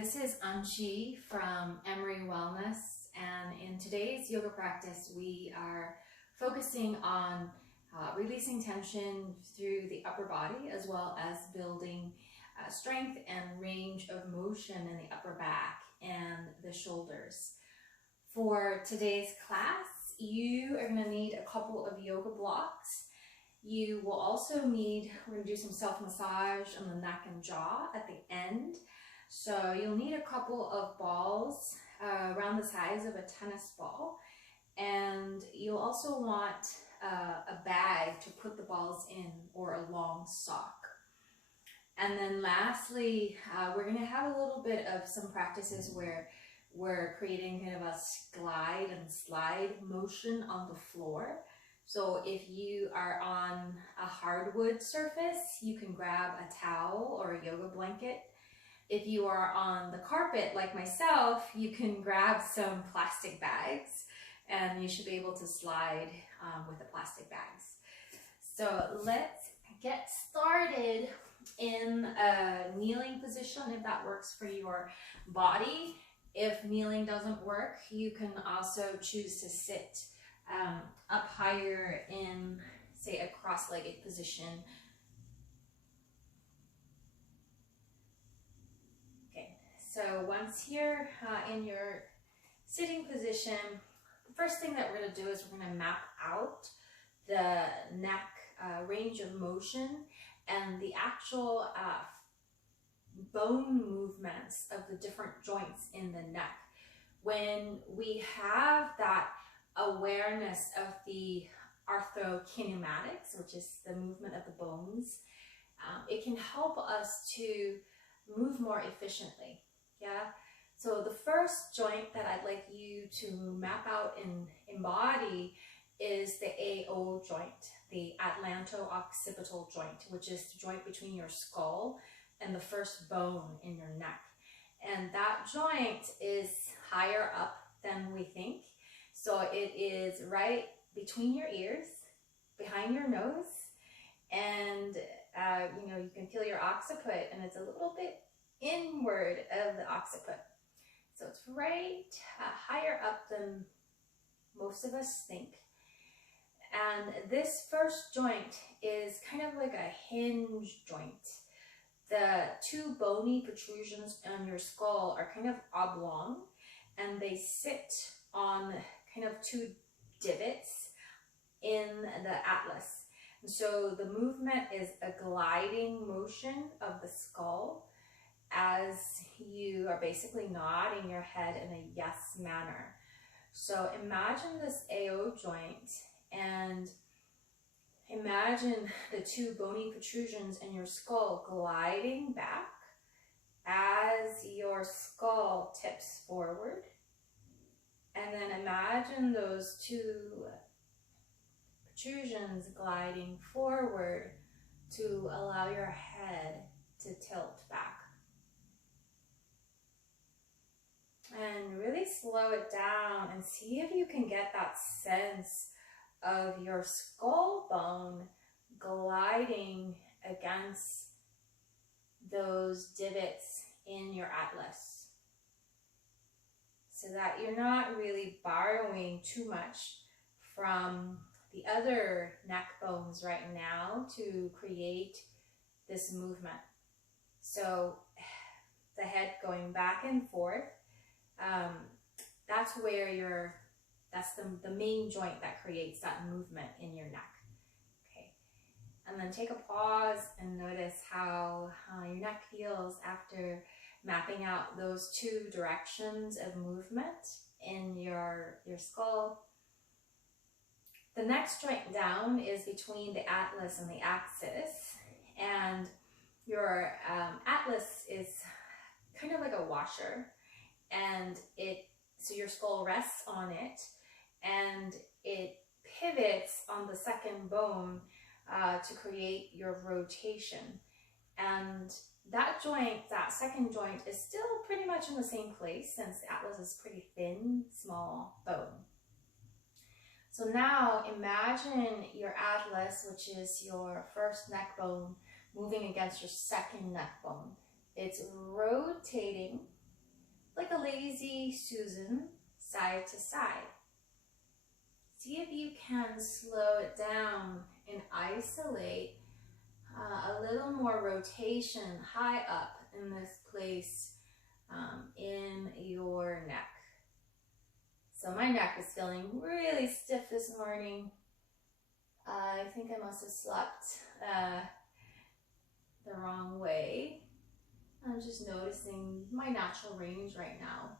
This is Anchi from Emory Wellness, and in today's yoga practice we are focusing on releasing tension through the upper body as well as building strength and range of motion in the upper back and the shoulders. For today's class, you are going to need a couple of yoga blocks. You will also need, we're going to do some self-massage on the neck and jaw at the end. So you'll need a couple of balls around the size of a tennis ball, and you'll also want a bag to put the balls in, or a long sock. And then lastly, we're going to have a little bit of some practices where we're creating kind of a glide and slide motion on the floor. So if you are on a hardwood surface, you can grab a towel or a yoga blanket. If you are on the carpet like myself, you can grab some plastic bags and you should be able to slide with the plastic bags. So let's get started in a kneeling position if that works for your body. If kneeling doesn't work, you can also choose to sit up higher in, say, a cross-legged position. So once you're in your sitting position, the first thing that we're going to do is we're going to map out the neck range of motion and the actual bone movements of the different joints in the neck. When we have that awareness of the arthrokinematics, which is the movement of the bones, it can help us to move more efficiently. Yeah. So the first joint that I'd like you to map out and embody is the AO joint, the atlanto-occipital joint, which is the joint between your skull and the first bone in your neck. And that joint is higher up than we think. So it is right between your ears, behind your nose, and you can feel your occiput, and it's a little bit inward of the occiput. So it's right higher up than most of us think. And this first joint is kind of like a hinge joint. The two bony protrusions on your skull are kind of oblong, and they sit on kind of two divots in the atlas. And so the movement is a gliding motion of the skull as you are basically nodding your head in a yes manner. So imagine this AO joint and imagine the two bony protrusions in your skull gliding back as your skull tips forward. And then imagine those two protrusions gliding forward to allow your head to tilt back. And really slow it down and see if you can get that sense of your skull bone gliding against those divots in your atlas, so that you're not really borrowing too much from the other neck bones right now to create this movement. So the head going back and forth, that's where that's the main joint that creates that movement in your neck. Okay, and then take a pause and notice how your neck feels after mapping out those two directions of movement in your skull. The next joint down is between the atlas and the axis, and your atlas is kind of like a washer, and so your skull rests on it, and it pivots on the second bone to create your rotation. And that joint, that second joint, is still pretty much in the same place since the atlas is pretty thin, small bone. So now imagine your atlas, which is your first neck bone, moving against your second neck bone. It's rotating like a lazy Susan, side to side. See if you can slow it down and isolate a little more rotation high up in this place in your neck. So my neck is feeling really stiff this morning. I think I must have slept the wrong way. I'm just noticing my natural range right now.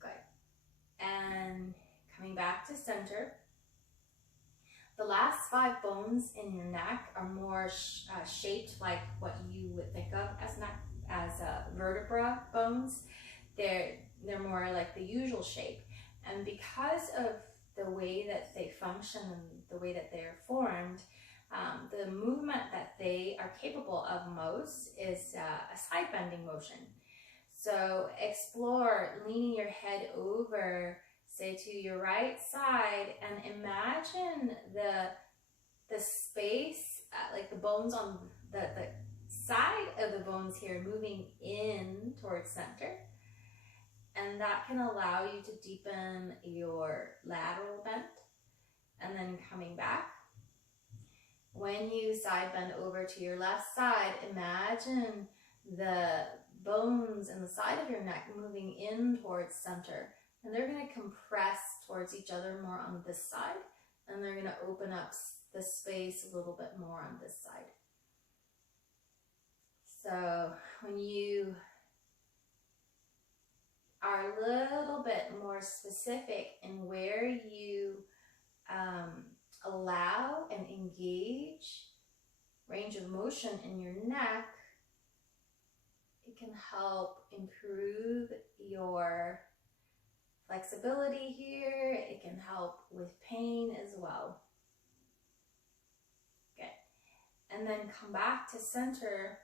Good. And coming back to center. The last 5 bones in your neck are more shaped like what you would think of as vertebra bones. They're more like the usual shape. And because of the way that they function and the way that they're formed, the movement that they are capable of most is a side bending motion. So explore leaning your head over, say to your right side, and imagine the space, like the bones on the side of the bones here moving in towards center. And that can allow you to deepen your lateral bend. And then coming back. When you side bend over to your left side, imagine the bones in the side of your neck moving in towards center. And they're going to compress towards each other more on this side. And they're going to open up the space a little bit more on this side. So when you are a little bit more specific in where you allow and engage range of motion in your neck, it can help improve your flexibility here. It can help with pain as well. Good. And then come back to center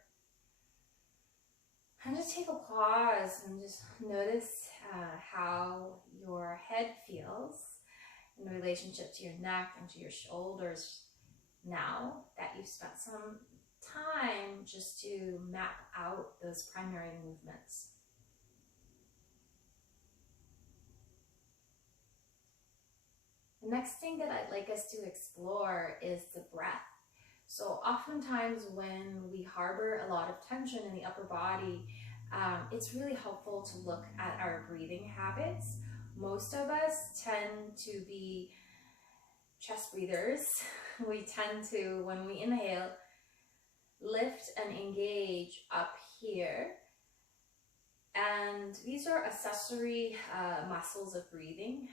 and just take a pause and just notice how your head feels in relationship to your neck and to your shoulders now that you've spent some time just to map out those primary movements. The next thing that I'd like us to explore is the breath. So oftentimes when we harbor a lot of tension in the upper body, it's really helpful to look at our breathing habits. Most of us tend to be chest breathers. We tend to, when we inhale, lift and engage up here. And these are accessory muscles of breathing.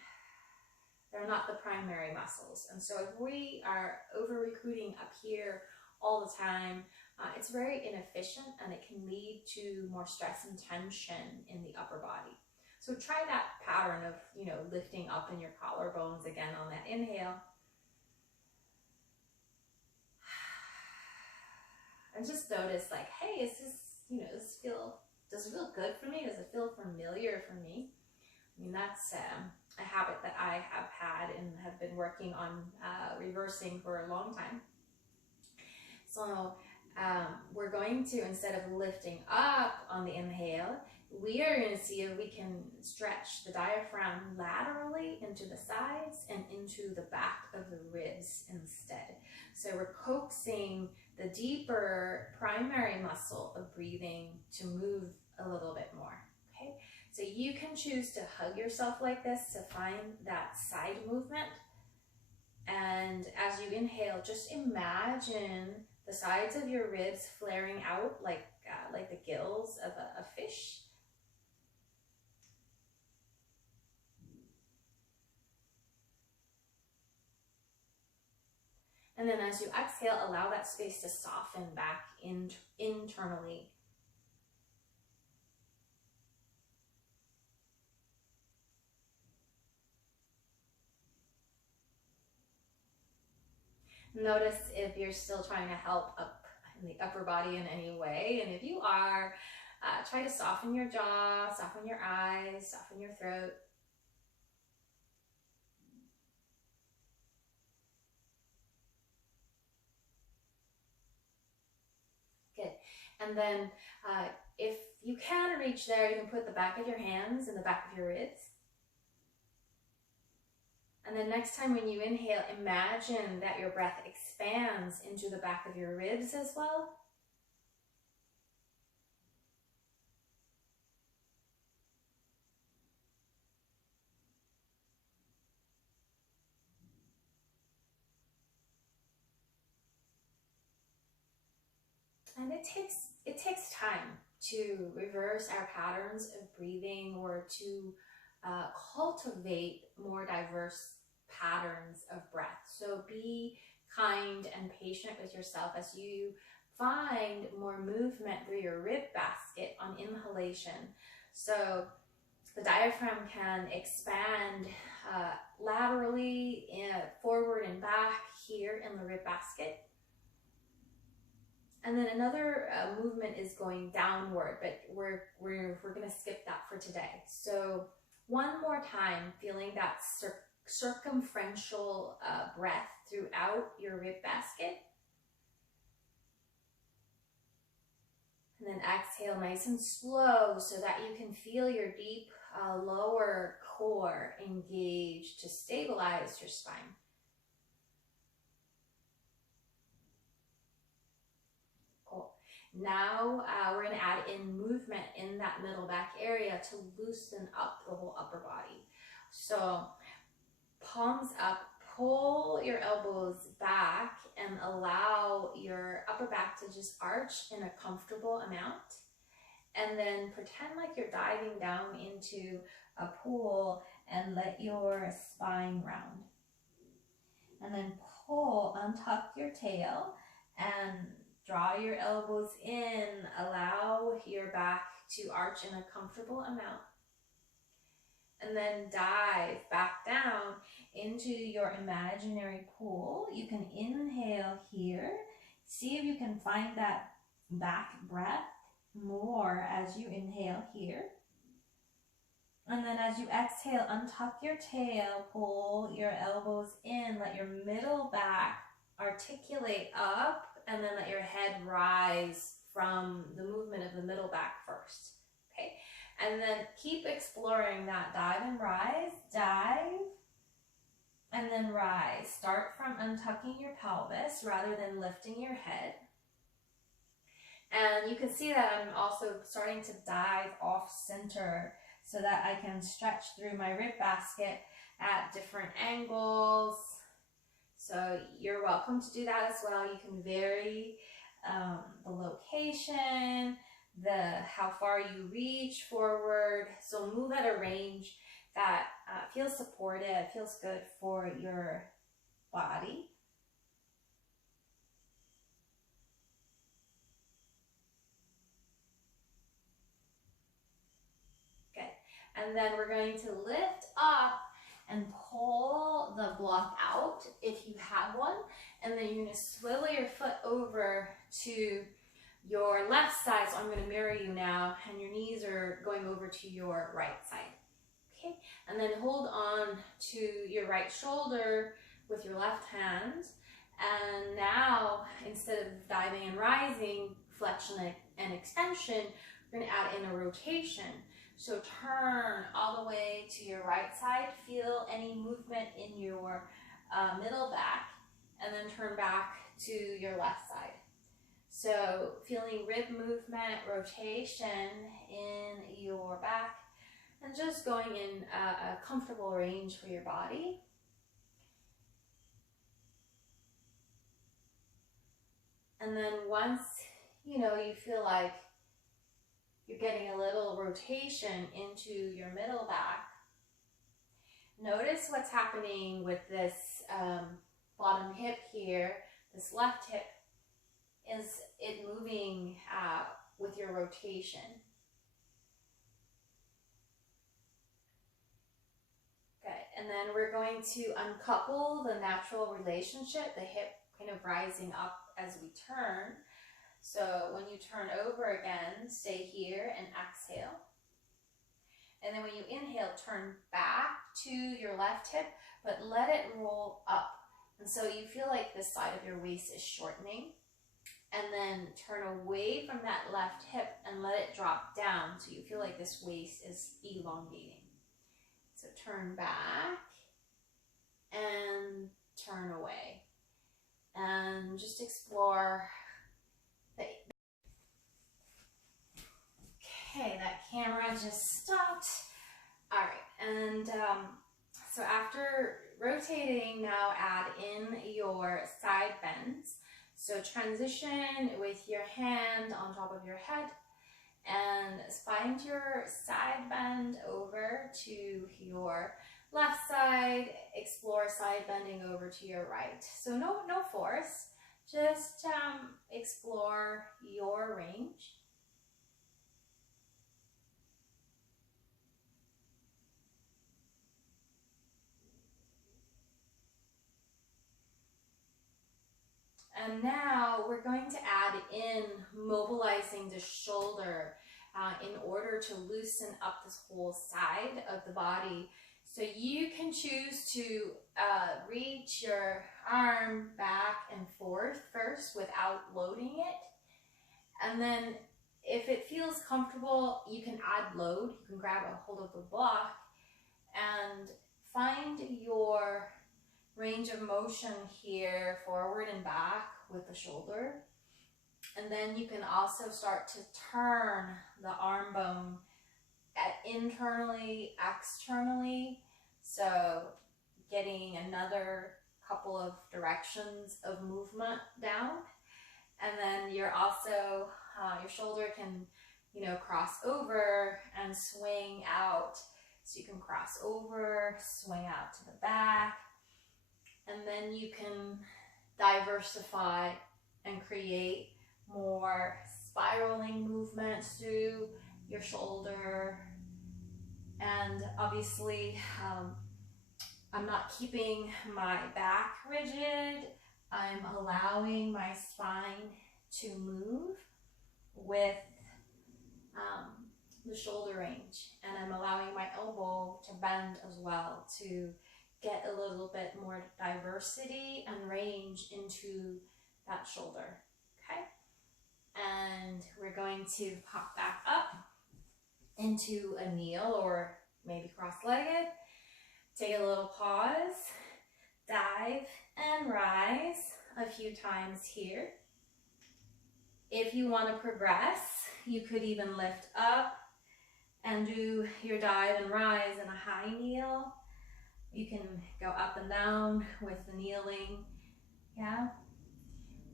They're not the primary muscles. And so if we are over-recruiting up here all the time, it's very inefficient and it can lead to more stress and tension in the upper body. So try that pattern of, lifting up in your collarbones again on that inhale. And just notice like, hey, is this, does it feel good for me? Does it feel familiar for me? I mean, that's a habit that I have had and have been working on reversing for a long time. So we're going to, instead of lifting up on the inhale, we are going to see if we can stretch the diaphragm laterally into the sides and into the back of the ribs instead. So we're coaxing the deeper primary muscle of breathing to move a little bit more. Okay, so you can choose to hug yourself like this to find that side movement. And as you inhale, just imagine the sides of your ribs flaring out like the gills of a fish. And then as you exhale, allow that space to soften back internally. Notice if you're still trying to help up in the upper body in any way. And if you are, try to soften your jaw, soften your eyes, soften your throat. Good. And then if you can reach there, you can put the back of your hands in the back of your ribs. And then next time when you inhale, imagine that your breath expands into the back of your ribs as well. And it takes time to reverse our patterns of breathing, or to cultivate more diverse patterns of breath. So be kind and patient with yourself as you find more movement through your rib basket on inhalation. So the diaphragm can expand laterally, forward and back here in the rib basket. And then another movement is going downward, but we're going to skip that for today. So one more time, feeling that circumferential breath throughout your rib basket. And then exhale nice and slow so that you can feel your deep lower core engage to stabilize your spine. Now we're going to add in movement in that middle back area to loosen up the whole upper body. So palms up, pull your elbows back and allow your upper back to just arch in a comfortable amount. And then pretend like you're diving down into a pool and let your spine round. And then pull, untuck your tail and draw your elbows in, allow your back to arch in a comfortable amount. And then dive back down into your imaginary pool. You can inhale here. See if you can find that back breath more as you inhale here. And then as you exhale, untuck your tail, pull your elbows in, let your middle back articulate up, and then let your head rise from the movement of the middle back first, okay? And then keep exploring that dive and rise, dive, and then rise. Start from untucking your pelvis rather than lifting your head. And you can see that I'm also starting to dive off center so that I can stretch through my rib basket at different angles. So you're welcome to do that as well. You can vary the location, how far you reach forward. So move at a range that feels supportive, feels good for your body. Good. And then we're going to lift up and pull the block out if you have one. And then you're going to swivel your foot over to your left side. So I'm going to mirror you now, and your knees are going over to your right side. Okay, and then hold on to your right shoulder with your left hand. And now, instead of diving and rising, flexion and extension, we're going to add in a rotation. So turn all the way to your right side. Feel any movement in your middle back, and then turn back to your left side. So feeling rib movement, rotation in your back, and just going in a comfortable range for your body. And then once you feel like you're getting a little rotation into your middle back, notice what's happening with this bottom hip here. This left hip, is it moving with your rotation? Good. And then we're going to uncouple the natural relationship, the hip kind of rising up as we turn. So when you turn over again, stay here and exhale. And then when you inhale, turn back to your left hip, but let it roll up. And so you feel like this side of your waist is shortening. And then turn away from that left hip and let it drop down so you feel like this waist is elongating. So turn back and turn away. And just explore the... Okay, that camera just stopped. All right, and so after rotating, now add in your side bends. So transition with your hand on top of your head and find your side bend over to your left side. Explore side bending over to your right. So no force, just explore your range. And now we're going to add in mobilizing the shoulder in order to loosen up this whole side of the body. So you can choose to reach your arm back and forth first without loading it. And then if it feels comfortable, you can add load. You can grab a hold of the block and find your range of motion here, forward and back with the shoulder. And then you can also start to turn the arm bone internally, externally. So getting another couple of directions of movement down. And then you're also, your shoulder can, cross over and swing out. So you can cross over, swing out to the back. And then you can diversify and create more spiraling movements through your shoulder. And obviously, I'm not keeping my back rigid. I'm allowing my spine to move with the shoulder range. And I'm allowing my elbow to bend as well to get a little bit more diversity and range into that shoulder, okay? And we're going to pop back up into a kneel or maybe cross-legged. Take a little pause, dive and rise a few times here. If you want to progress, you could even lift up and do your dive and rise in a high kneel. You can go up and down with the kneeling, yeah?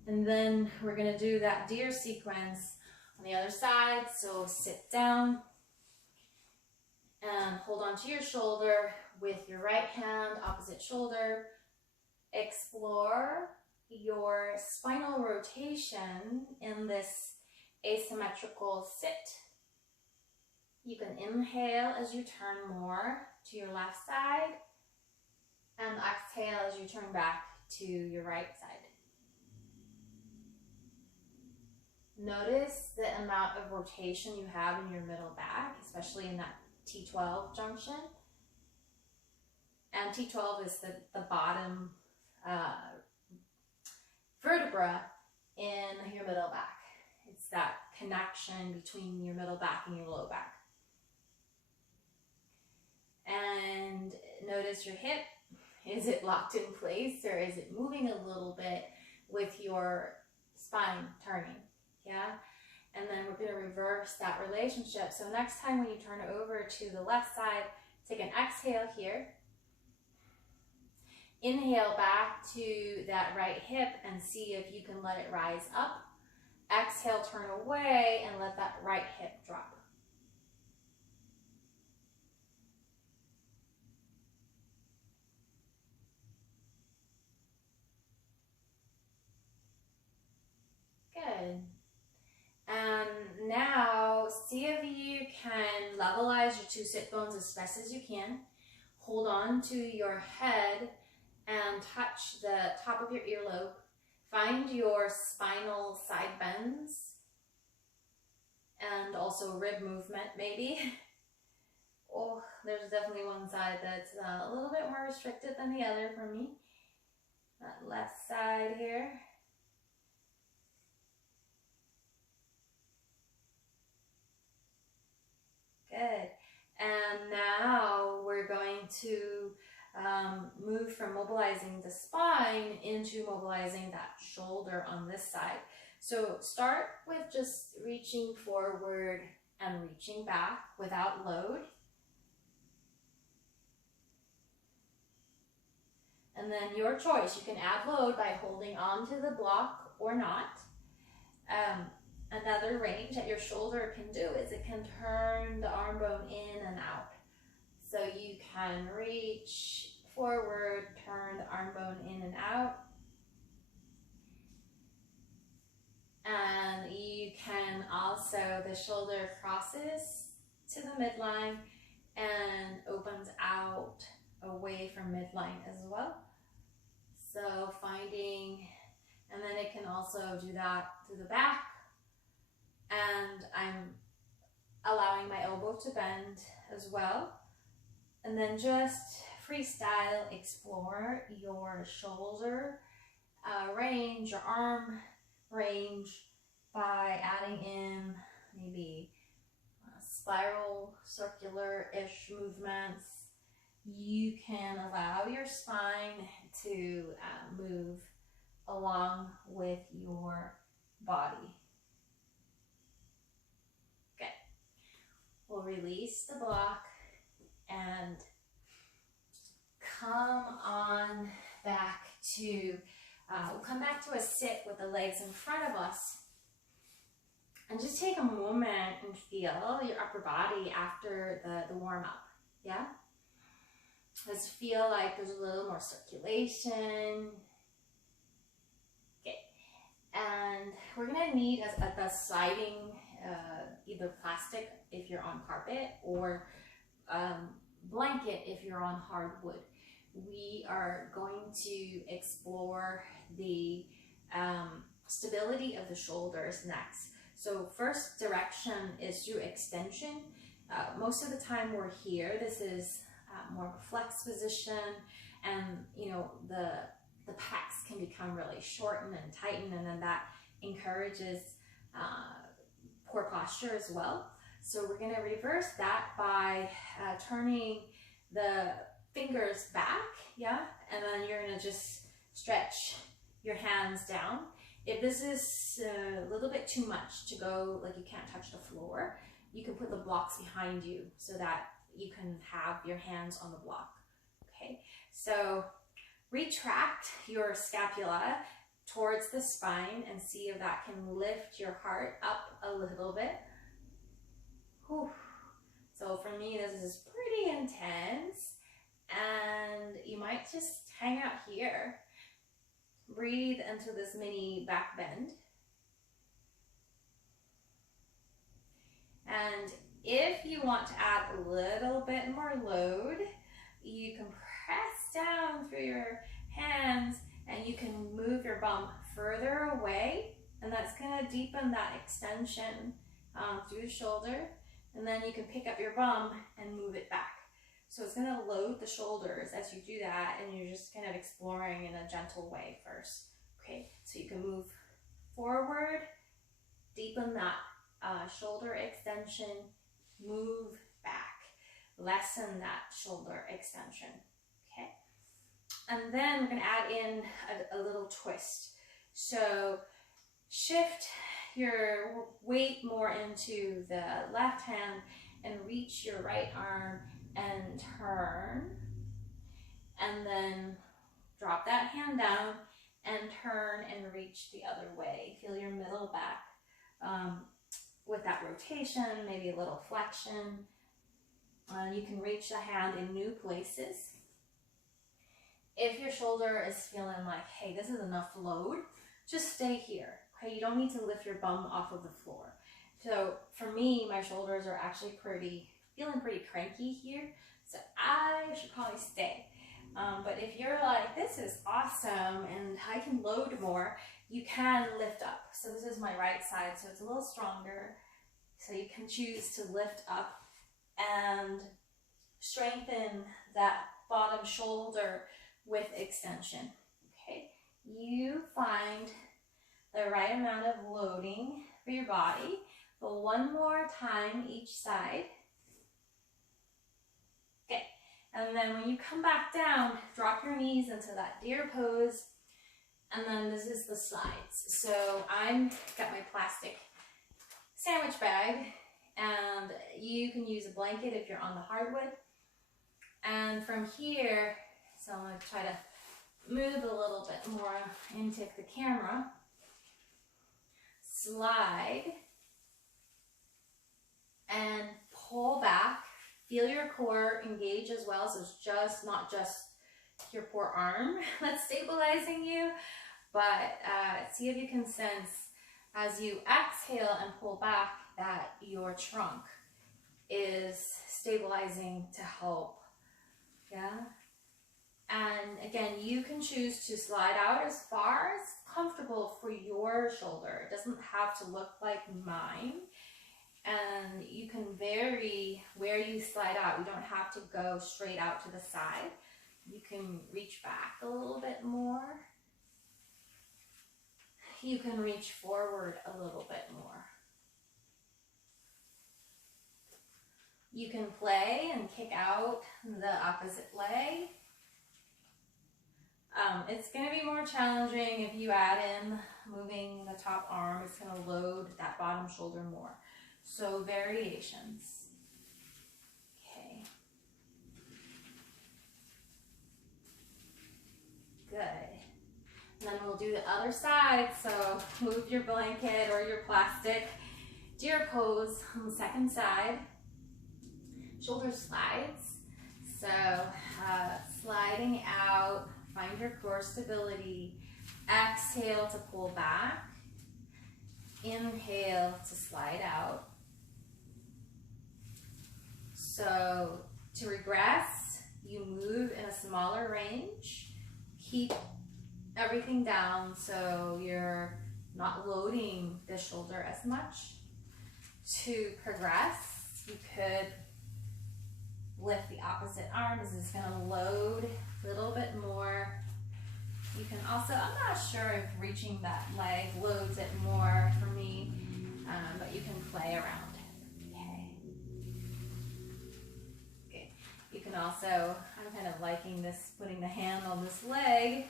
And then we're gonna do that deer sequence on the other side. So sit down and hold on to your shoulder with your right hand, opposite shoulder. Explore your spinal rotation in this asymmetrical sit. You can inhale as you turn more to your left side, and exhale as you turn back to your right side. Notice the amount of rotation you have in your middle back, especially in that T12 junction. And T12 is the bottom vertebra in your middle back. It's that connection between your middle back and your low back. And notice your hip. Is it locked in place, or is it moving a little bit with your spine turning? Yeah. And then we're going to reverse that relationship. So next time when you turn over to the left side, take an exhale here. Inhale back to that right hip and see if you can let it rise up. Exhale, turn away and let that right hip drop. Good. And now see if you can levelize your two sit bones as best as you can. Hold on to your head and touch the top of your earlobe. Find your spinal side bends and also rib movement maybe. Oh, there's definitely one side that's a little bit more restricted than the other for me. That left side here. to move from mobilizing the spine into mobilizing that shoulder on this side. So start with just reaching forward and reaching back without load. And then your choice, you can add load by holding on to the block or not. Another range that your shoulder can do is it can turn the arm bone in and out. So you can reach forward, turn the arm bone in and out. And you can also, the shoulder crosses to the midline and opens out away from midline as well. So finding, and then it can also do that to the back. And I'm allowing my elbow to bend as well. And then just freestyle, explore your shoulder range, your arm range by adding in maybe spiral, circular-ish movements. You can allow your spine to move along with your body. Okay, we'll release the block and come on back to, we'll come back to a sit with the legs in front of us. And just take a moment and feel your upper body after the warm-up, yeah? Let's feel like there's a little more circulation. Okay, and we're gonna need a siding, either plastic if you're on carpet or blanket if you're on hardwood. We are going to explore the stability of the shoulders next. So first direction is through extension. Most of the time we're here. This is more of a flex position, and you know the pecs can become really shortened and tightened, and then that encourages poor posture as well. So we're going to reverse that by turning the fingers back, yeah, and then you're going to just stretch your hands down. If this is a little bit too much to go, like you can't touch the floor, you can put the blocks behind you so that you can have your hands on the block. Okay, so retract your scapula towards the spine and see if that can lift your heart up a little bit. Whew. So for me, this is pretty intense, and you might just hang out here. Breathe into this mini back bend. And if you want to add a little bit more load, you can press down through your hands and you can move your bum further away, and that's going to deepen that extension through the shoulder. And then you can pick up your bum and move it back. So it's going to load the shoulders as you do that, and you're just kind of exploring in a gentle way first. Okay, so you can move forward, deepen that shoulder extension, move back, lessen that shoulder extension. Okay, and then we're going to add in a little twist. So shift your weight more into the left hand and reach your right arm and turn, and then drop that hand down and turn and reach the other way. Feel your middle back with that rotation, maybe a little flexion. You can reach the hand in new places. If your shoulder is feeling like, hey, this is enough load, just stay here. Okay, you don't need to lift your bum off of the floor. So for me, my shoulders are actually feeling pretty cranky here, so I should probably stay. But if you're like, this is awesome and I can load more, you can lift up. So this is my right side, so it's a little stronger. So you can choose to lift up and strengthen that bottom shoulder with extension. Okay, you find the right amount of loading for your body, but one more time each side. Okay, And then when you come back down, drop your knees into that deer pose. And then this is the slides. So I'm got my plastic sandwich bag, and you can use a blanket if you're on the hardwood. And from here, so I'm going to try to move a little bit more into the camera. Slide and pull back. Feel your core engage as well, so it's just not just your poor arm that's stabilizing you, but see if you can sense as you exhale and pull back that your trunk is stabilizing to help. Yeah. And again, you can choose to slide out as far as comfortable for your shoulder. It doesn't have to look like mine. And you can vary where you slide out. You don't have to go straight out to the side. You can reach back a little bit more. You can reach forward a little bit more. You can play and kick out the opposite leg. It's going to be more challenging if you add in moving the top arm. It's going to load that bottom shoulder more. So variations. Okay. Good. And then we'll do the other side. So move your blanket or your plastic deer pose on the second side. Shoulder slides. So sliding out, find your core stability. Exhale to pull back. Inhale to slide out. So to regress, you move in a smaller range. Keep everything down so you're not loading the shoulder as much. To progress, you could lift the opposite arm. This is going to load a little bit more. You can also, I'm not sure if reaching that leg loads it more for me, but you can play around. Okay. Good. You can also, I'm kind of liking this, putting the hand on this leg.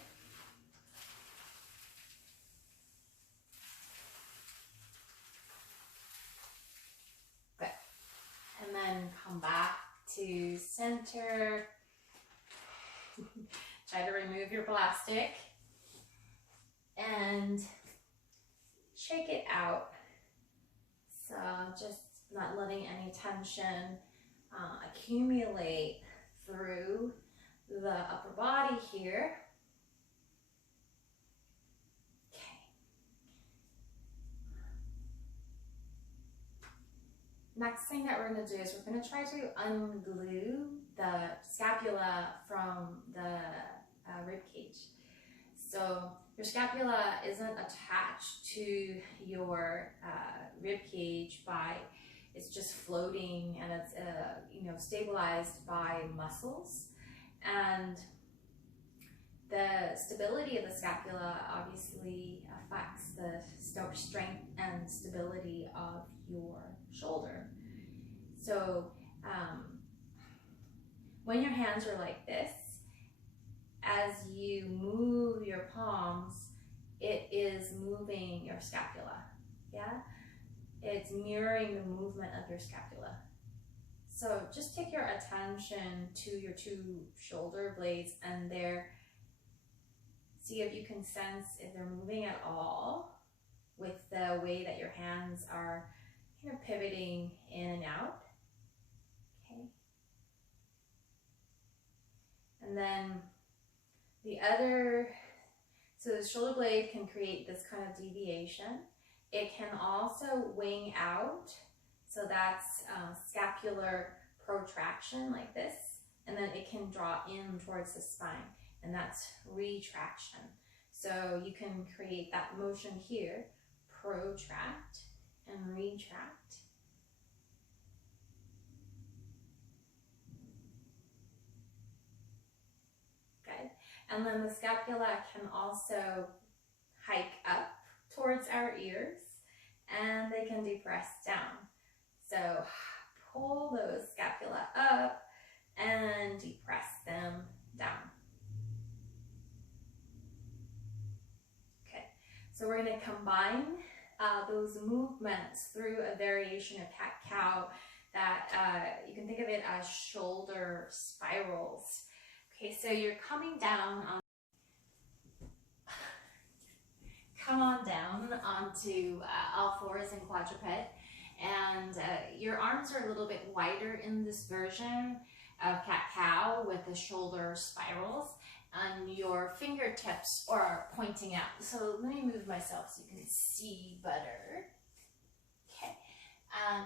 Good. And then come back to center. Try to remove your plastic and shake it out. So just not letting any tension accumulate through the upper body here. Okay. Next thing that we're going to do is we're going to try to unglue the scapula from the rib cage. So your scapula isn't attached to your rib cage by, it's just floating, and it's stabilized by muscles. And the stability of the scapula obviously affects the strength and stability of your shoulder. So when your hands are like this, as you move your palms, it is moving your scapula. Yeah? It's mirroring the movement of your scapula. So just take your attention to your two shoulder blades and see if you can sense if they're moving at all with the way that your hands are kind of pivoting in and out. Okay. And then so the shoulder blade can create this kind of deviation. It can also wing out, so that's scapular protraction like this, and then it can draw in towards the spine, and that's retraction. So you can create that motion here, protract and retract. Good. And then the scapula can also hike up towards our ears, and they can depress down. So pull those scapula up and depress to combine those movements through a variation of cat-cow that you can think of it as shoulder spirals. Okay, so you're coming down on, come on down onto all fours in quadruped, and your arms are a little bit wider in this version of cat-cow with the shoulder spirals, and your fingertips are pointing out. So let me move myself so you can see better. Okay,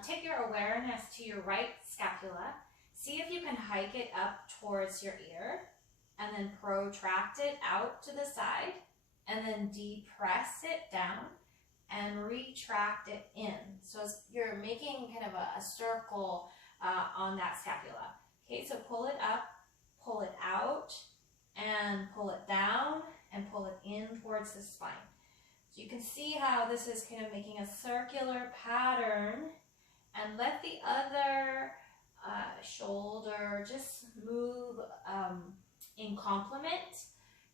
take your awareness to your right scapula. See if you can hike it up towards your ear, and then protract it out to the side, and then depress it down and retract it in. So you're making kind of a circle on that scapula. Okay, so pull it up, pull it out, and pull it down, and pull it in towards the spine. So you can see how this is kind of making a circular pattern, and let the other shoulder just move in complement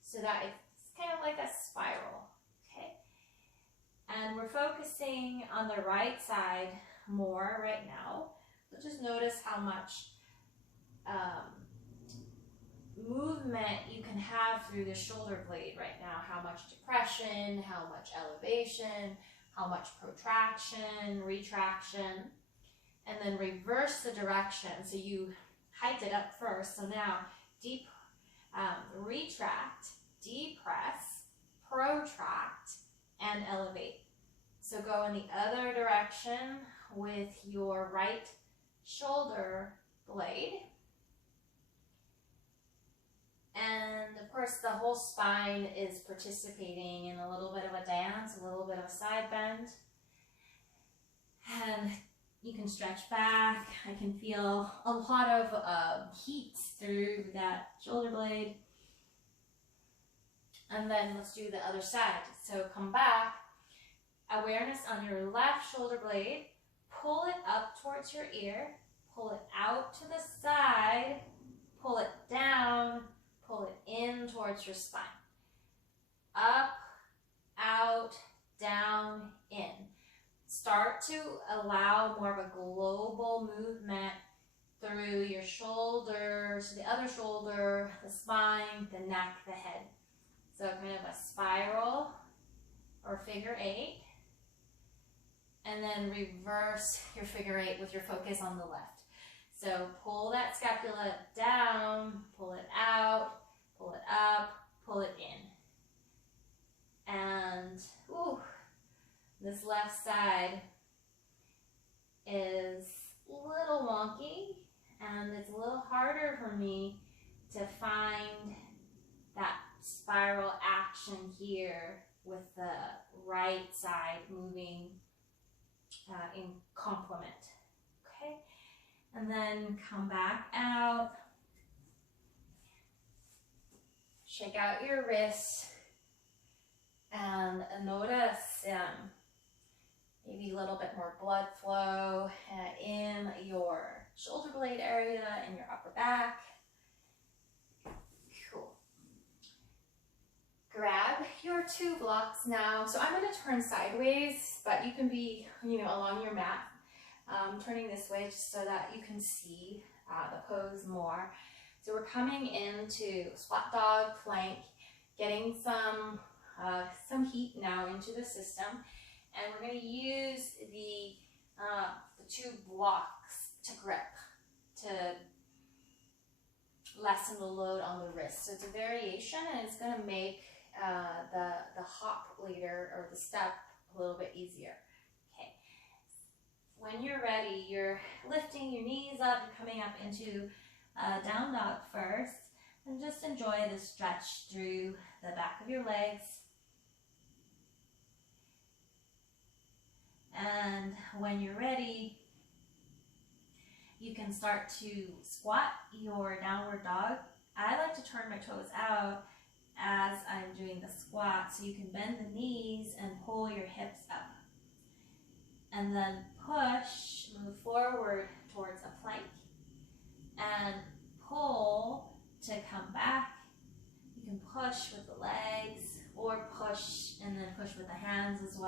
so that it's kind of like a spiral. Okay, and we're focusing on the right side more right now. So just notice how much movement you can have through the shoulder blade right now, how much depression, how much elevation, how much protraction, retraction, and then reverse the direction. So you hiked it up first, so now retract, depress, protract, and elevate. So go in the other direction with your right shoulder blade. And of course the whole spine is participating in a little bit of a dance, a little bit of a side bend. And you can stretch back. I can feel a lot of heat through that shoulder blade. And then let's do the other side. So come back, awareness on your left shoulder blade, pull it up towards your ear, pull it out to the side, pull it down, pull it in towards your spine. Up, out, down, in. Start to allow more of a global movement through your shoulders, the other shoulder, the spine, the neck, the head. So kind of a spiral or figure eight. And then reverse your figure eight with your focus on the left. So pull that scapula down, pull it out, pull it up, pull it in. And this left side is a little wonky, and it's a little harder for me to find that spiral action here with the right side moving in complement. Okay, and then come back out, shake out your wrists, and notice maybe a little bit more blood flow in your shoulder blade area and your upper back. Cool. Grab your 2 blocks now. So I'm going to turn sideways, but you can be, along your mat, turning this way just so that you can see the pose more. So we're coming into squat dog plank, getting some heat now into the system, and we're going to use the 2 blocks to grip, to lessen the load on the wrist. So it's a variation, and it's going to make the hop later, or the step, a little bit easier. Okay. When you're ready, you're lifting your knees up, you're coming up into down dog first, and just enjoy the stretch through the back of your legs. And when you're ready, you can start to squat your downward dog. I like to turn my toes out as I'm doing the squat, so you can bend the knees and pull your hips up. And then push, move forward towards a plank, and pull to come back. You can push with the legs, or push and then push with the hands as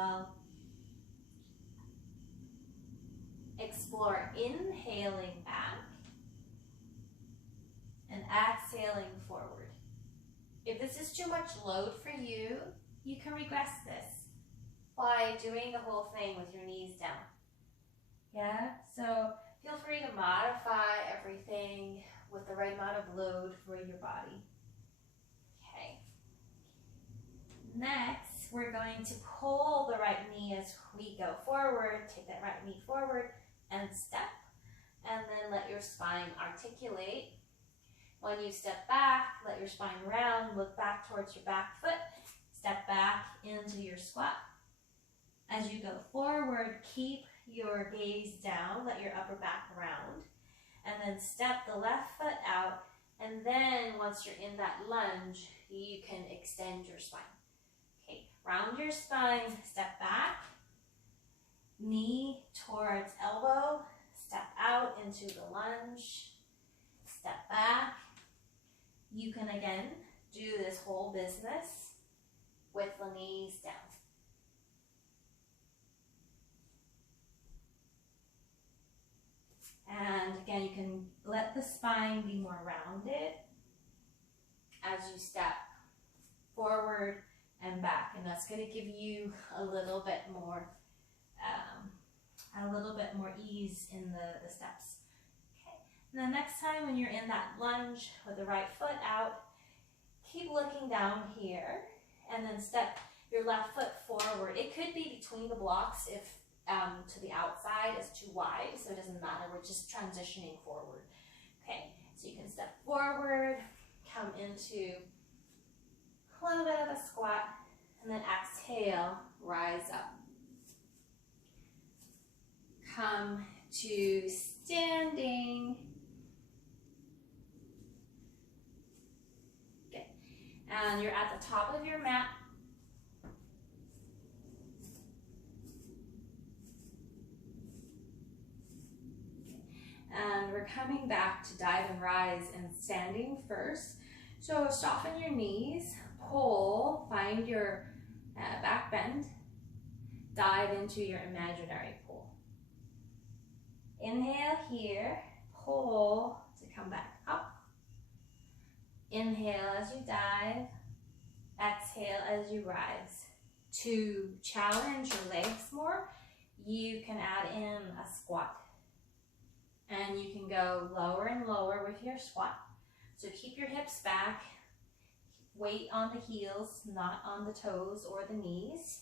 explore inhaling back and exhaling forward. If this is too much load for you, you can regress this by doing the whole thing with your knees down. Yeah, so feel free to modify everything with the right amount of load for your body. Okay. Next, we're going to pull the right knee as we go forward. Take that right knee forward and step. And then let your spine articulate. When you step back, let your spine round. Look back towards your back foot. Step back into your squat. As you go forward, keep your gaze down. Let your upper back round. And then step the left foot out. And then once you're in that lunge, you can extend your spine. Okay, round your spine, step back, knee towards elbow, step out into the lunge, step back. You can again do this whole business with the knees down. And again, you can let the spine be more rounded as you step forward and back, and that's going to give you a little bit more ease in the steps. Okay. And then next time when you're in that lunge with the right foot out, keep looking down here, and then step your left foot forward. It could be between the blocks if to the outside is too wide, so it doesn't matter. We're just transitioning forward. Okay, so you can step forward, come into a little bit of a squat, and then exhale, rise up. Come to standing. Okay, and you're at the top of your mat. And we're coming back to dive and rise and standing first. So soften your knees, pull, find your back bend, dive into your imaginary pull. Inhale here, pull to come back up. Inhale as you dive, exhale as you rise. To challenge your legs more, you can add in a squat. And you can go lower and lower with your squat. So keep your hips back, weight on the heels, not on the toes or the knees.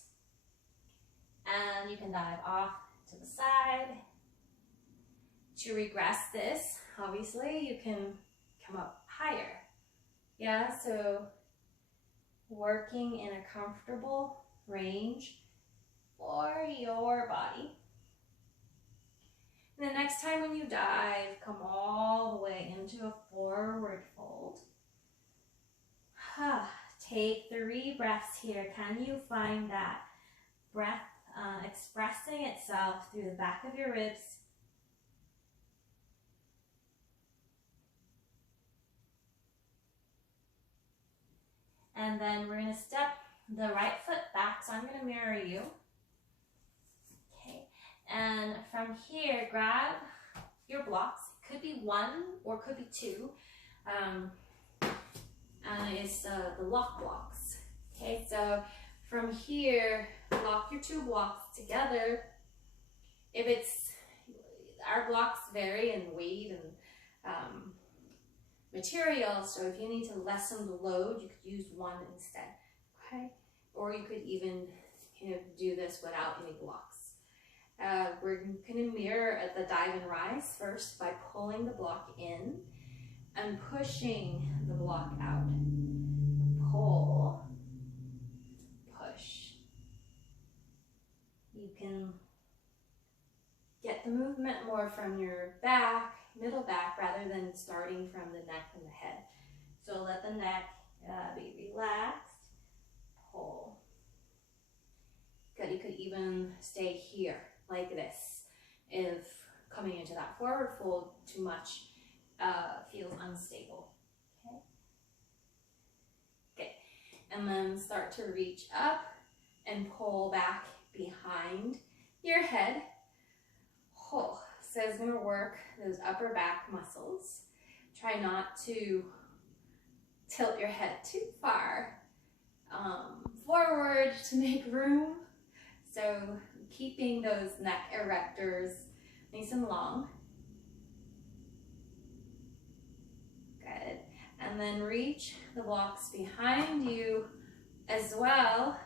And you can dive off to the side. To regress this, obviously, you can come up higher. Yeah, so working in a comfortable range for your body. And the next time when you dive, come all the way into a forward fold. Take 3 breaths here. Can you find that breath expressing itself through the back of your ribs? And then we're going to step the right foot back, so I'm going to mirror you. Okay, and from here, grab your blocks. Could be 1 or could be 2. It's the lock blocks. Okay, so from here, lock your 2 blocks together. If it's, our blocks vary in weight and material, so if you need to lessen the load, you could use 1 instead, okay? Or you could even do this without any blocks. We're going to mirror at the dive and rise first by pulling the block in and pushing the block out. Pull, push. You can get the movement more from your back, middle back, rather than starting from the neck and the head. So let the neck be relaxed. Pull. Good. You could even stay here like this if coming into that forward fold too much feels unstable. Okay. Okay. And then start to reach up and pull back behind your head. Oh, So it's going to work those upper back muscles. Try not to tilt your head too far forward to make room. So keeping those neck erectors nice and long. Good. And then reach the blocks behind you as well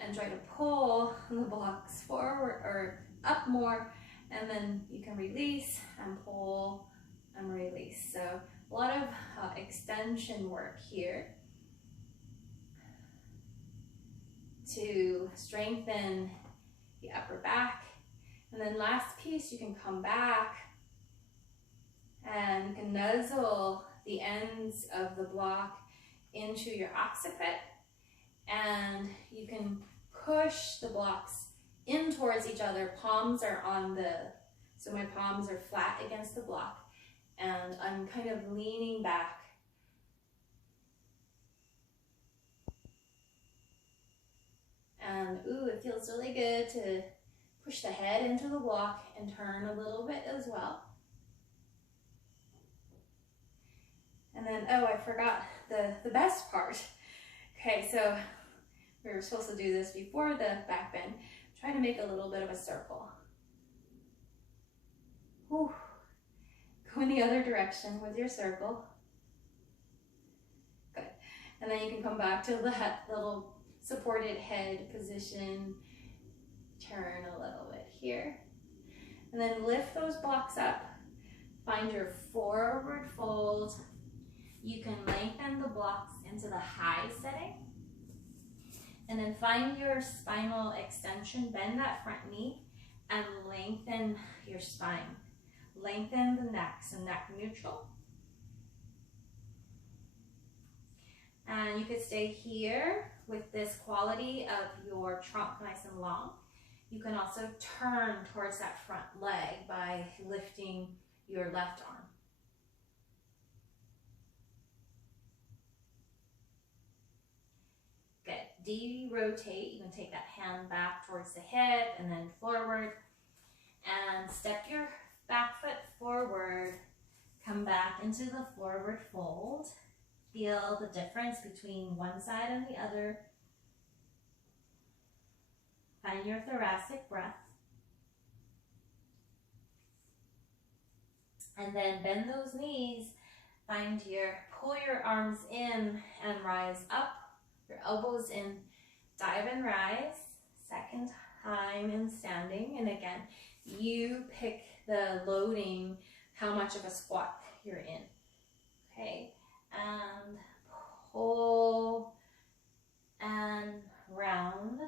and try to pull the blocks forward or up more, and then you can release and pull and release. So a lot of extension work here to strengthen the upper back. And then last piece, you can come back and you can nuzzle the ends of the block into your occiput, and you can push the blocks in towards each other. Palms are on so my palms are flat against the block, and I'm kind of leaning back. And ooh, it feels really good to push the head into the block and turn a little bit as well. And then, oh, I forgot the best part. Okay, so we were supposed to do this before the back bend. Try to make a little bit of a circle. Whew. Go in the other direction with your circle. Good. And then you can come back to that little supported head position. Turn a little bit here. And then lift those blocks up. Find your forward fold. You can lengthen the blocks into the high setting. And then find your spinal extension. Bend that front knee and lengthen your spine. Lengthen the neck, so neck neutral. And you could stay here with this quality of your trunk nice and long. You can also turn towards that front leg by lifting your left arm. Good. De-rotate. You can take that hand back towards the hip and then forward. And step your back foot forward. Come back into the forward fold. Feel the difference between one side and the other. Find your thoracic breath. And then bend those knees. Pull your arms in and rise up. Your elbows in, dive and rise. Second time in standing. And again, you pick the loading, how much of a squat you're in. Okay, and pull and round.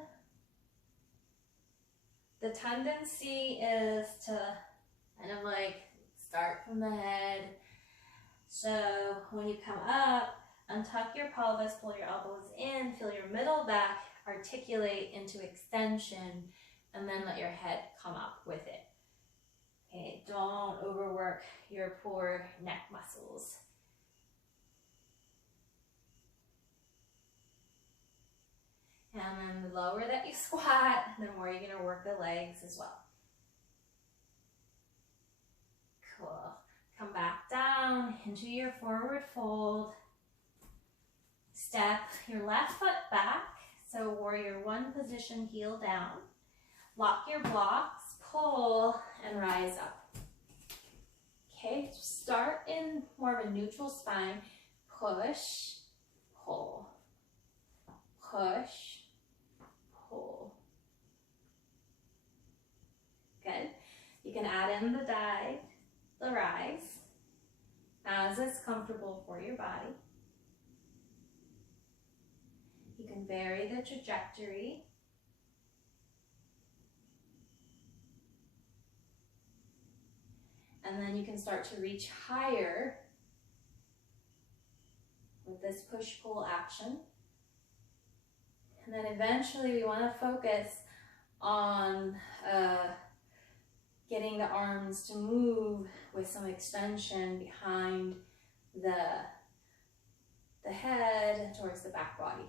The tendency is to kind of like start from the head. So when you come up, untuck your pelvis, pull your elbows in, feel your middle back articulate into extension, and then let your head come up with it. Okay, don't overwork your poor neck muscles. And then the lower that you squat, the more you're going to work the legs as well. Cool. Come back down into your forward fold. Step your left foot back. So warrior one position, heel down. Lock your blocks, pull, and rise up. Okay, start in more of a neutral spine. Push, pull. Push, pull. Good. You can add in the dive, the rise, as is comfortable for your body. You can vary the trajectory. And then you can start to reach higher with this push-pull action. And then eventually we want to focus on getting the arms to move with some extension behind the head towards the back body.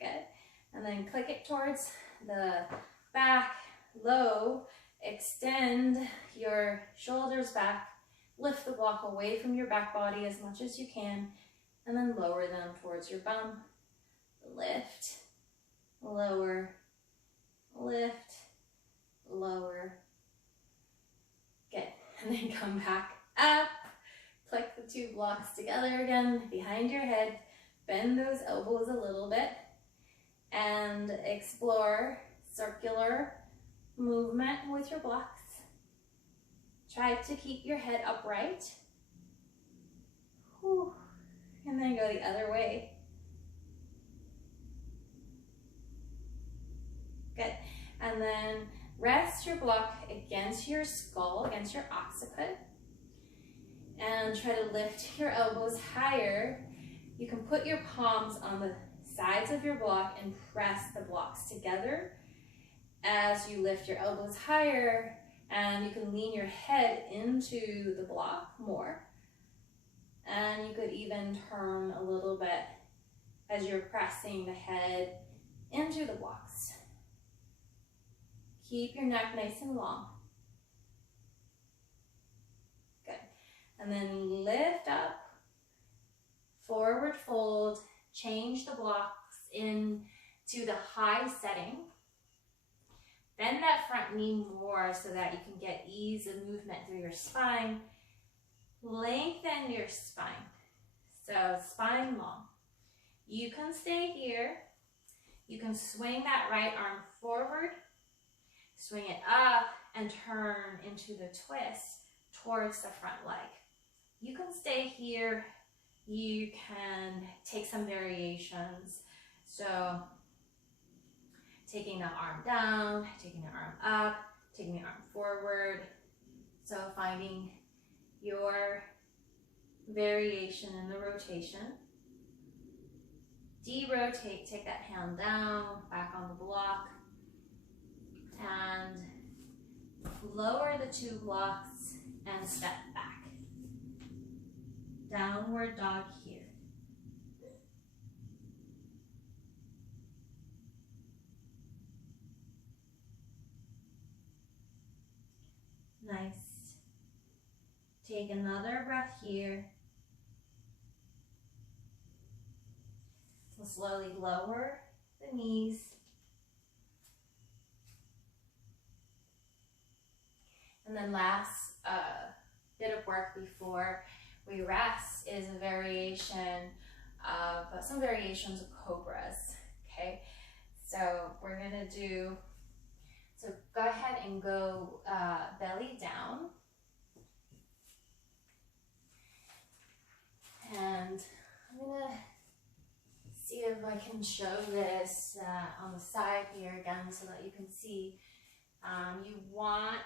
Good. And then click it towards the back, low, extend your shoulders back, lift the block away from your back body as much as you can, and then lower them towards your bum. Lift, lower, lift, lower. Good. And then come back up. Click the two blocks together again behind your head. Bend those elbows a little bit and explore circular movement with your blocks. Try to keep your head upright. Whew. And then go the other way. Good. And then rest your block against your skull, against your occiput. And try to lift your elbows higher. You can put your palms on the sides of your block and press the blocks together as you lift your elbows higher, and you can lean your head into the block more. And you could even turn a little bit as you're pressing the head into the blocks. Keep your neck nice and long. Good. And then lift up, forward fold, change the blocks into the high setting. Bend that front knee more so that you can get ease of movement through your spine. Lengthen your spine. So spine long. You can stay here. You can swing that right arm forward, swing it up, and turn into the twist towards the front leg. You can stay here. You can take some variations. So taking the arm down, taking the arm up, taking the arm forward. So finding your variation in the rotation. De-rotate, take that hand down, back on the block, and lower the two blocks and step back. Downward dog here. Nice. Take another breath here. We'll slowly lower the knees. And then last bit of work before we rest is a variation of, some variations of cobras, okay? So we're gonna do, so go ahead and go belly down. And I'm gonna see if I can show this on the side here again so that you can see. You want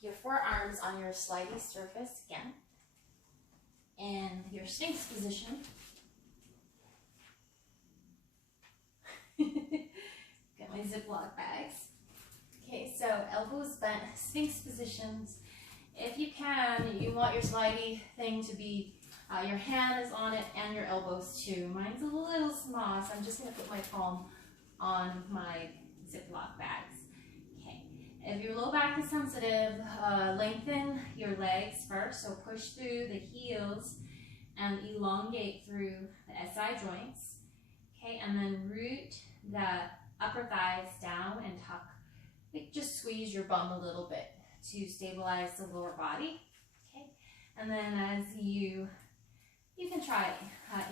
your forearms on your slidey surface again in your Sphinx position. Get my Ziploc bags. Okay, so elbows bent, Sphinx positions. If you can, you want your slidey thing to be, your hand is on it and your elbows too. Mine's a little small, so I'm just gonna put my palm on my Ziploc bags. Okay, if your low back is sensitive, lengthen your legs first, so push through the heels and elongate through the SI joints. Okay, and then root the upper thighs down and tuck. Just squeeze your bum a little bit to stabilize the lower body. Okay, and then as you can try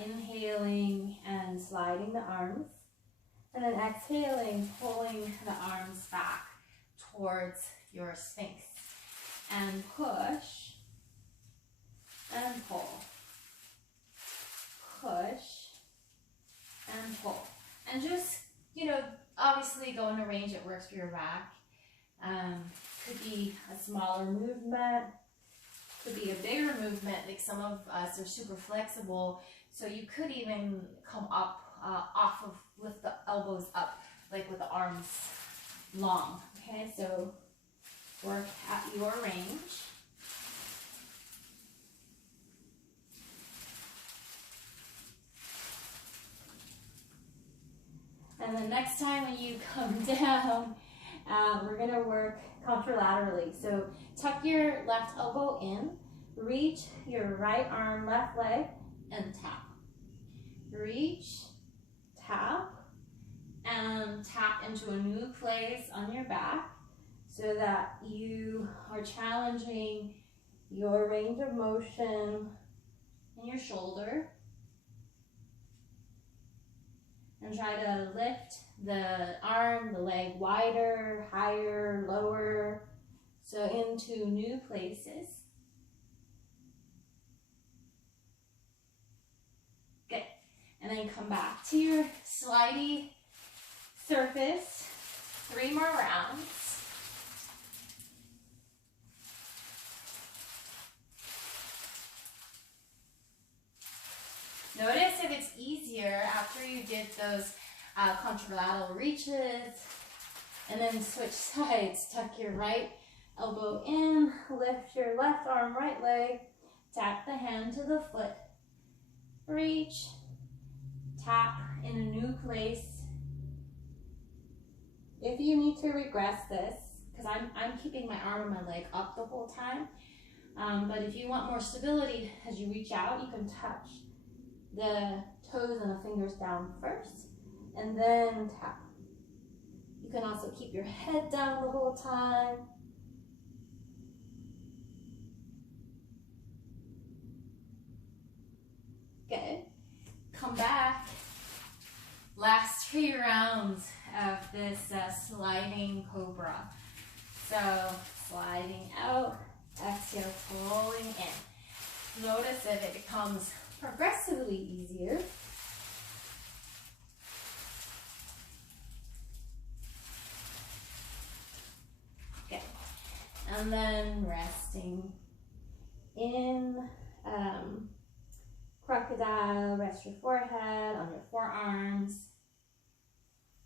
inhaling and sliding the arms, and then exhaling, pulling the arms back towards your Sphinx, and push and pull, push and pull, and just, you know, obviously go in a range that works for your back. Could be a smaller movement, could be a bigger movement, like some of us are super flexible, so you could even come up off of, with the elbows up, like with the arms long. Okay, so work at your range. And then next time when you come down, we're gonna work contralaterally. So tuck your left elbow in, reach your right arm, left leg, and tap. Reach, tap, and tap into a new place on your back so that you are challenging your range of motion in your shoulder. And try to lift the arm, the leg wider, higher, lower, so into new places. Good. And then come back to your slidey surface. 3 more rounds. Notice if it's easier after you did those contralateral reaches, and then switch sides. Tuck your right elbow in, lift your left arm, right leg, tap the hand to the foot, reach, tap in a new place. If you need to regress this, because I'm keeping my arm and my leg up the whole time, but if you want more stability as you reach out, you can touch the toes and the fingers down first, and then tap. You can also keep your head down the whole time. Good. Come back. Last 3 rounds of this sliding cobra. So sliding out, exhale, pulling in. Notice if it becomes progressively easier. Okay, and then resting in crocodile. Rest your forehead on your forearms.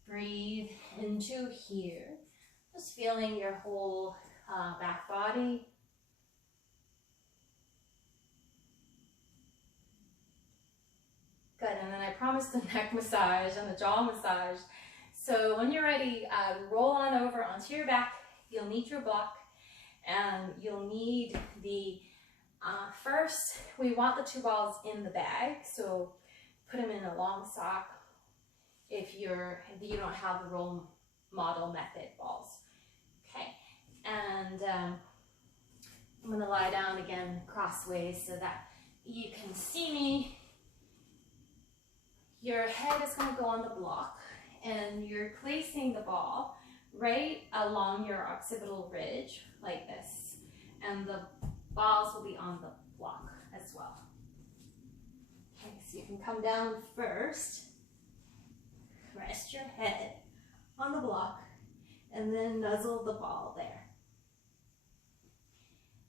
Breathe into here. Just feeling your whole back body. Good, and then I promised the neck massage and the jaw massage. So when you're ready, roll on over onto your back. You'll need your block, and you'll need the, first, we want the 2 balls in the bag, so put them in a long sock if you don't have the role model method balls. Okay, and I'm gonna lie down again crossways so that you can see me. Your head is going to go on the block, and you're placing the ball right along your occipital ridge like this, and the balls will be on the block as well. Okay, so you can come down first, rest your head on the block, and then nuzzle the ball there.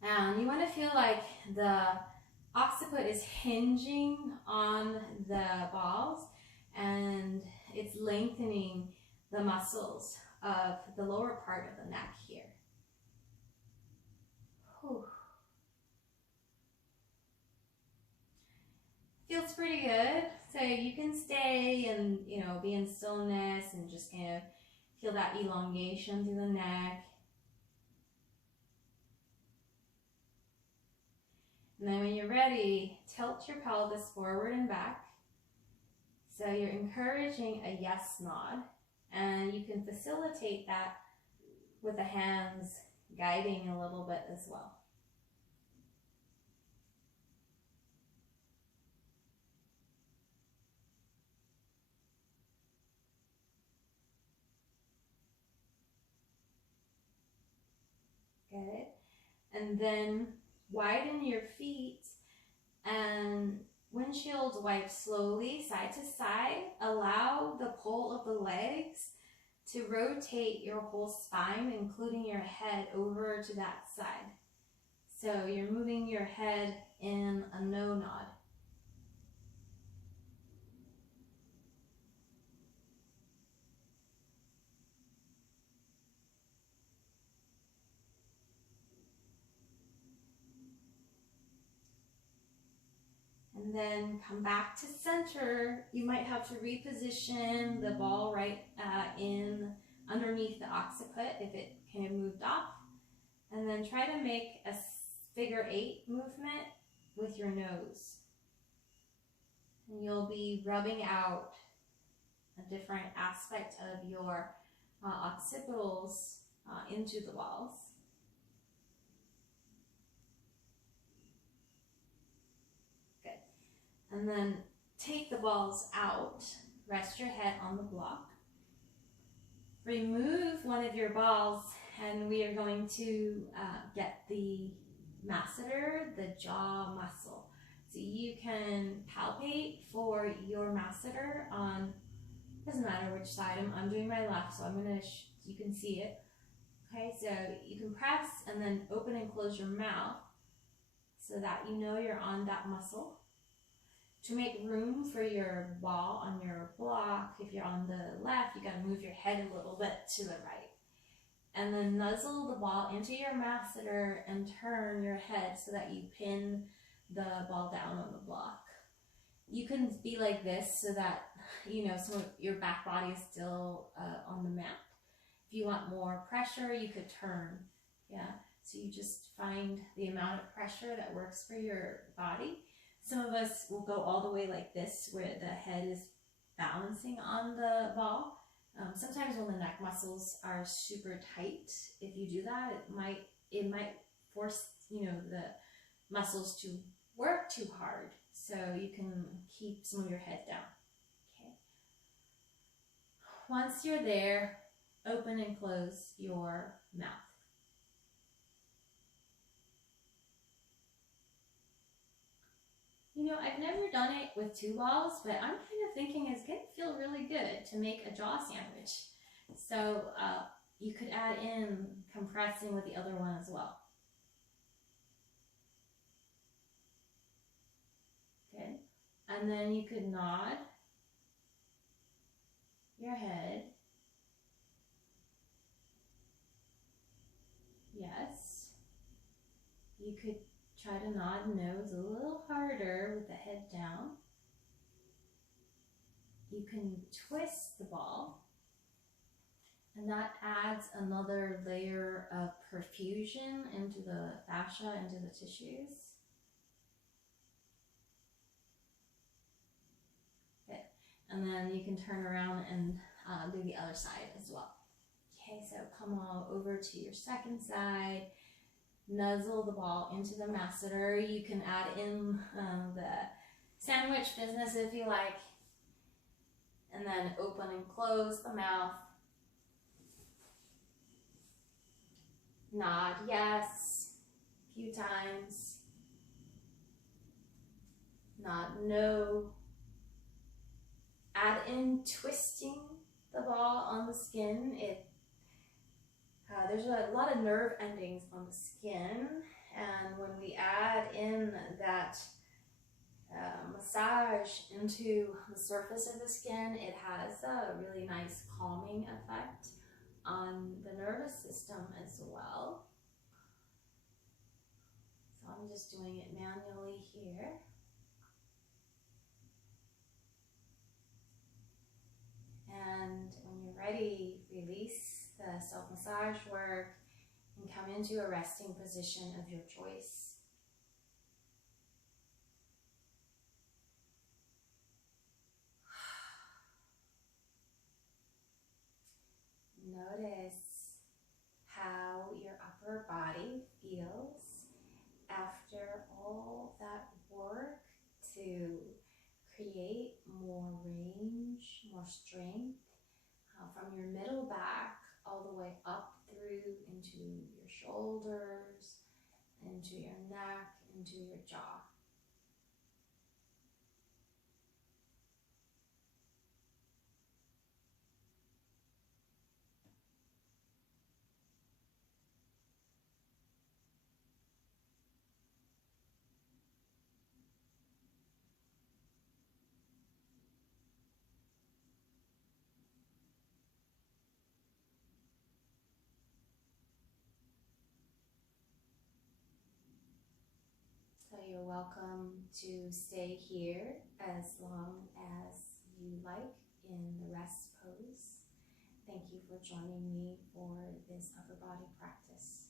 And you want to feel like the occiput is hinging on the balls, and it's lengthening the muscles of the lower part of the neck here. Whew. Feels pretty good. So you can stay and, be in stillness and just kind of feel that elongation through the neck. And then when you're ready, tilt your pelvis forward and back. So you're encouraging a yes nod, and you can facilitate that with the hands guiding a little bit as well. Good. And then widen your feet and windshield wipe slowly side to side. Allow the pull of the legs to rotate your whole spine, including your head, over to that side. So you're moving your head in a no nod. And then come back to center. You might have to reposition the ball right in underneath the occiput if it kind of moved off. And then try to make a figure 8 movement with your nose. And you'll be rubbing out a different aspect of your occipitals into the balls. Good. And then take the balls out, rest your head on the block. Remove one of your balls, and we are going to get the masseter, the jaw muscle. So you can palpate for your masseter on, doesn't matter which side, I'm doing my left, so I'm gonna, you can see it. Okay, so you can press and then open and close your mouth so that you know you're on that muscle. To make room for your ball on your block, if you're on the left, you gotta move your head a little bit to the right. And then nuzzle the ball into your masseter and turn your head so that you pin the ball down on the block. You can be like this so that, you know, some of your back body is still on the mat. If you want more pressure, you could turn, yeah. So you just find the amount of pressure that works for your body. Some of us will go all the way like this, where the head is balancing on the ball. Sometimes when the neck muscles are super tight, if you do that, it might force, you know, the muscles to work too hard. So you can keep some of your head down. Okay. Once you're there, open and close your mouth. You know, I've never done it with 2 balls, but I'm kind of thinking it's going to feel really good to make a jaw sandwich. So you could add in compressing with the other one as well. Good. And then you could nod your head. Yes. You could try to nod nose a little harder with the head down. You can twist the ball, and that adds another layer of perfusion into the fascia, into the tissues. Good. And then you can turn around and do the other side as well. Okay, so come all over to your second side. Nuzzle the ball into the masseter. You can add in the sandwich business if you like. And then open and close the mouth. Nod yes a few times. Nod no. Add in twisting the ball on the skin. There's a lot of nerve endings on the skin, and when we add in that massage into the surface of the skin, it has a really nice calming effect on the nervous system as well. So I'm just doing it manually here. And when you're ready, release the self-massage work and come into a resting position of your choice. Notice how your upper body feels after all that work to create more range, more strength from your middle back all the way up through into your shoulders, into your neck, into your jaw. So you're welcome to stay here as long as you like in the rest pose. Thank you for joining me for this upper body practice.